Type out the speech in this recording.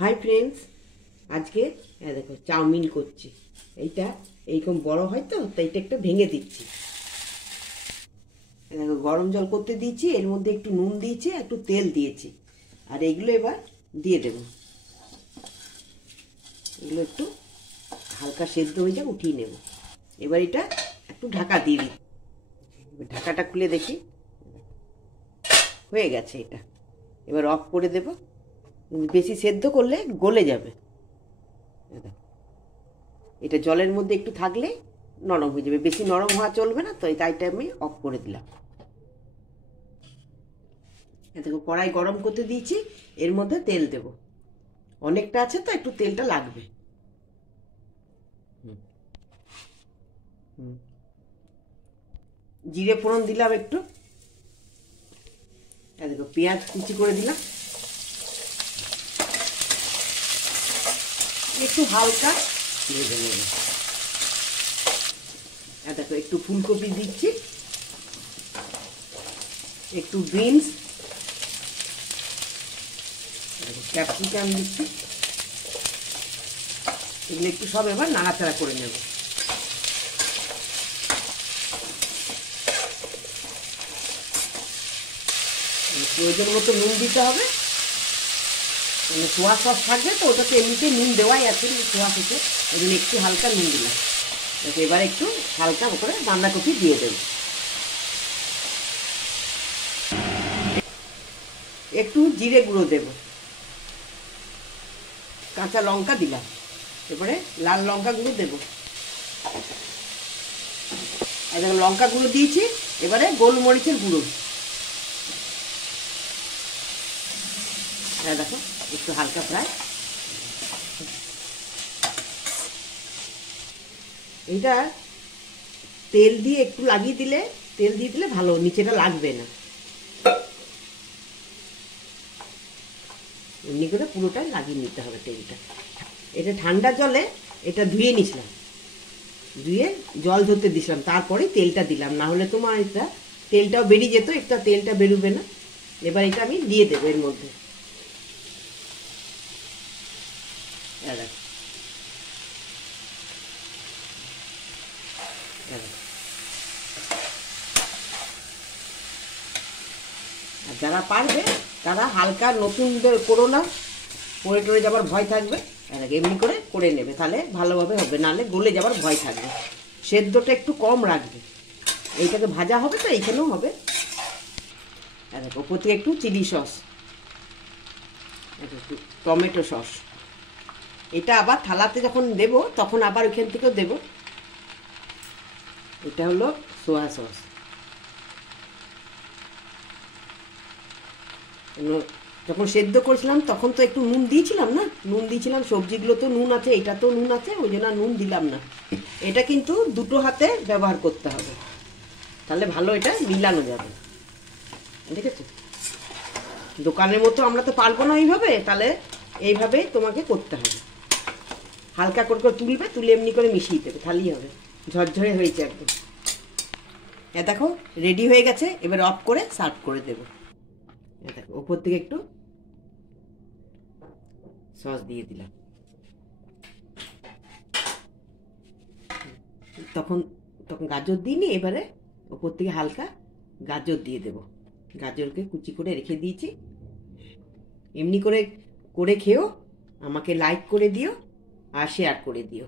Hi friends, আজকে দেখো chowmein করছি। এইটা এইরকম বড় হয় তো, তাই এটা একটা ভেঙে দিচ্ছি। দেখো গরম জল করতে দিয়েছি, এর মধ্যে একটু নুন দিয়েছি, একটু তেল দিয়েছি, আর এগুলো এবার দিয়ে দেব। এগুলো একটু হালকা সেদ্ধ হয়ে যাক, উঠিয়ে নেব। এবার এটা একটু ঢাকা দিয়ে দিই। ঢাকাটা খুলে দেখি, হয়ে গেছে এটা। এবার অফ করে দেব। বেশি সেদ্ধ করলে গলে যাবে। এটা জলের মধ্যে একটু থাকলে নরম হয়ে যাবে, বেশি নরম হওয়া চলবে না, তো তাইটা আমি অফ করে দিলাম। দেখো কড়াই গরম করতে দিয়েছি, এর মধ্যে তেল দেব। অনেকটা আছে তো একটু তেলটা লাগবে। জিরে ফোড়ন দিলাম একটু। দেখো পেঁয়াজ কুচি করে দিলাম, একটু হালকা ভেজে নেব। দেখো একটু ফুলকপি দিচ্ছি, একটু বিনস, ক্যাপসিকাম দিচ্ছি। এগুলো একটু সব এবার নাড়াচাড়া করে নেব। প্রয়োজন মতো নুন দিতে হবে। সোয়া সস থাকবে তো, ওটাতে এমনিতে নুন দেওয়াই আছে সোয়া সসে, ওই জন্য একটু হালকা নুন দিলাম। এবার একটু হালকা করে বাঁধাকপি দিয়ে দেব। একটু জিরে গুঁড়ো দেব, কাঁচা লঙ্কা দিলাম, এবারে লাল লঙ্কা গুঁড়ো দেব। দেখো লঙ্কা গুঁড়ো দিয়েছি, এবারে গোলমরিচের গুঁড়ো। দেখো একটু হালকা ফ্রাই। এইটা তেল দিয়ে একটু লাগিয়ে দিলে, তেল দিয়ে দিলে ভালো, নিচেটা লাগবে না। এমনি করে পুরোটাই লাগিয়ে নিতে হবে তেলটা। এটা ঠান্ডা জলে এটা ধুয়ে নিছিলাম, ধুয়ে জল ধরতে দিছিলাম, তারপরে তেলটা দিলাম, না হলে তোমার এটা তেলটাও বেরিয়ে যেত, একটা তেলটা বেরোবে না। এবার এটা আমি দিয়ে দেবো এর মধ্যে। যারা পারবে তারা হালকা, নতুনদের করো না, পড়ে টরে যাবার ভয় থাকবে, এমনি করে করে নেবে, তাহলে ভালোভাবে হবে, নাহলে গলে যাবার ভয় থাকবে। সেদ্ধটা একটু কম রাখবে। এইটাকে ভাজা হবে তো এইখানেও হবে। দেখো ওপর থেকে একটু চিলি সস, একটু টমেটো সস। এটা আবার থালাতে যখন দেব তখন আবার ওইখান থেকেও দেব। এটা হলো সোয়া সস। যখন সেদ্ধ করেছিলাম তখন তো একটু নুন দিয়েছিলাম না, নুন দিয়েছিলাম, সবজিগুলো তো নুন আছে, এটা তো নুন আছে, ওই জন্য নুন দিলাম না। এটা কিন্তু দুটো হাতে ব্যবহার করতে হবে, তাহলে ভালো এটা মিলানো যাবে। ঠিক আছে, দোকানের মতো আমরা তো পারবো না এইভাবে, তাহলে এইভাবে তোমাকে করতে হবে। হালকা করে করে তুলবে, তুলে এমনি করে মিশিয়ে দেবে, তাহলেই হবে। ঝরঝরে হয়েছে একদম। দেখো রেডি হয়ে গেছে, এবার অফ করে সার্ভ করে দেবো। দেখো ওপর থেকে একটু সস দিয়ে দিলাম। তখন গাজর দিইনি, এবারে ওপর থেকে হালকা গাজর দিয়ে দেব। গাজরকে কুচি করে রেখে দিয়েছি। এমনি করে করে খেও, আমাকে লাইক করে দিও আর শেয়ার করে দিও।